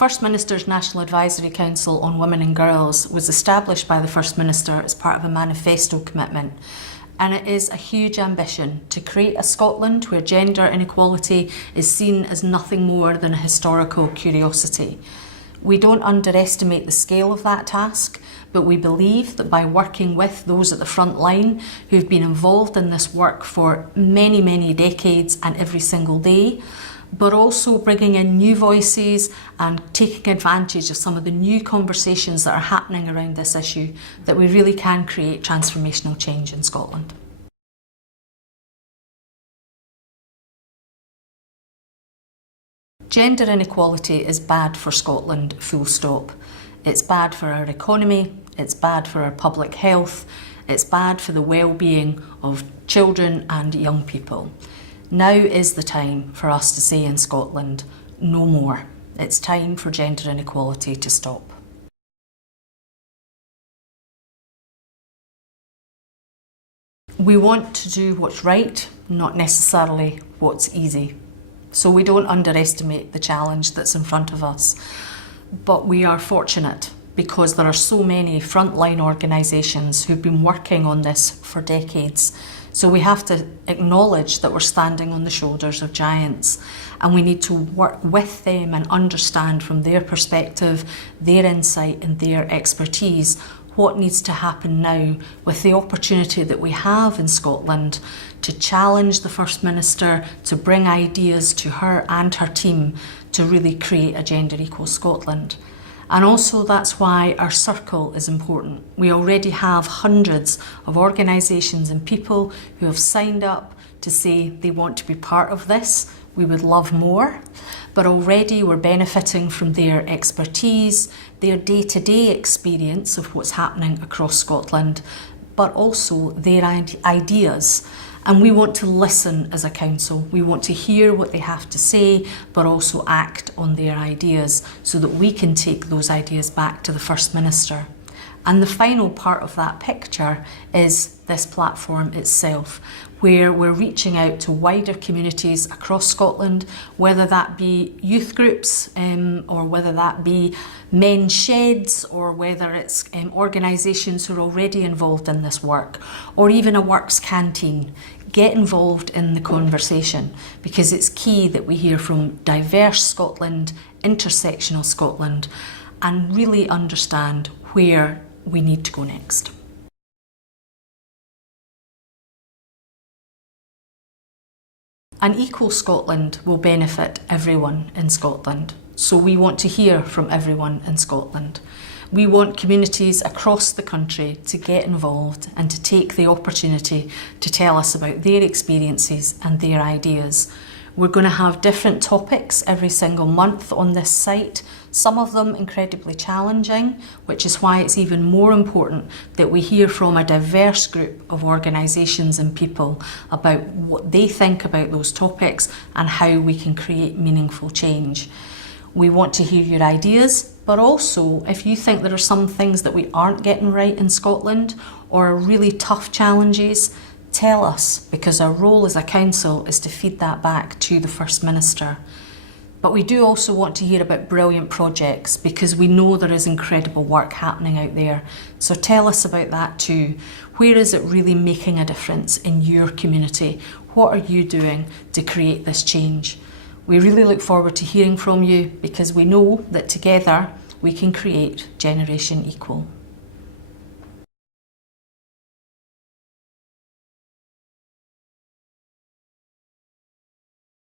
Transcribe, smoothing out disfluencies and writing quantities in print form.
First Minister's National Advisory Council on Women and Girls was established by the First Minister as part of a manifesto commitment, and it is a huge ambition to create a Scotland where gender inequality is seen as nothing more than a historical curiosity. We don't underestimate the scale of that task, but we believe that by working with those at the front line who've been involved in this work for many, many decades and every single day, but also bringing in new voices and taking advantage of some of the new conversations that are happening around this issue, that we really can create transformational change in Scotland. Gender inequality is bad for Scotland, full stop. It's bad for our economy, it's bad for our public health, it's bad for the well-being of children and young people. Now is the time for us to say in Scotland, no more. It's time for gender inequality to stop. We want to do what's right, not necessarily what's easy. So we don't underestimate the challenge that's in front of us. But we are fortunate because there are so many frontline organisations who've been working on this for decades. So we have to acknowledge that we're standing on the shoulders of giants, and we need to work with them and understand from their perspective, their insight and their expertise what needs to happen now with the opportunity that we have in Scotland to challenge the First Minister, to bring ideas to her and her team to really create a gender equal Scotland. And also that's why our circle is important. We already have hundreds of organisations and people who have signed up to say they want to be part of this. We would love more, but already we're benefiting from their expertise, their day-to-day experience of what's happening across Scotland, but also their ideas. And we want to listen as a council. We want to hear what they have to say, but also act on their ideas so that we can take those ideas back to the First Minister. And the final part of that picture is this platform itself, where we're reaching out to wider communities across Scotland, whether that be youth groups or whether that be men's sheds, or whether it's organisations who are already involved in this work, or even a works canteen. Get involved in the conversation, because it's key that we hear from diverse Scotland, intersectional Scotland, and really understand where we need to go next. An equal Scotland will benefit everyone in Scotland, so we want to hear from everyone in Scotland. We want communities across the country to get involved and to take the opportunity to tell us about their experiences and their ideas. We're going to have different topics every single month on this site, some of them incredibly challenging, which is why it's even more important that we hear from a diverse group of organisations and people about what they think about those topics and how we can create meaningful change. We want to hear your ideas, but also if you think there are some things that we aren't getting right in Scotland or are really tough challenges, tell us, because our role as a council is to feed that back to the First Minister. But we do also want to hear about brilliant projects, because we know there is incredible work happening out there. So tell us about that too. Where is it really making a difference in your community? What are you doing to create this change? We really look forward to hearing from you, because we know that together we can create Generation Equal.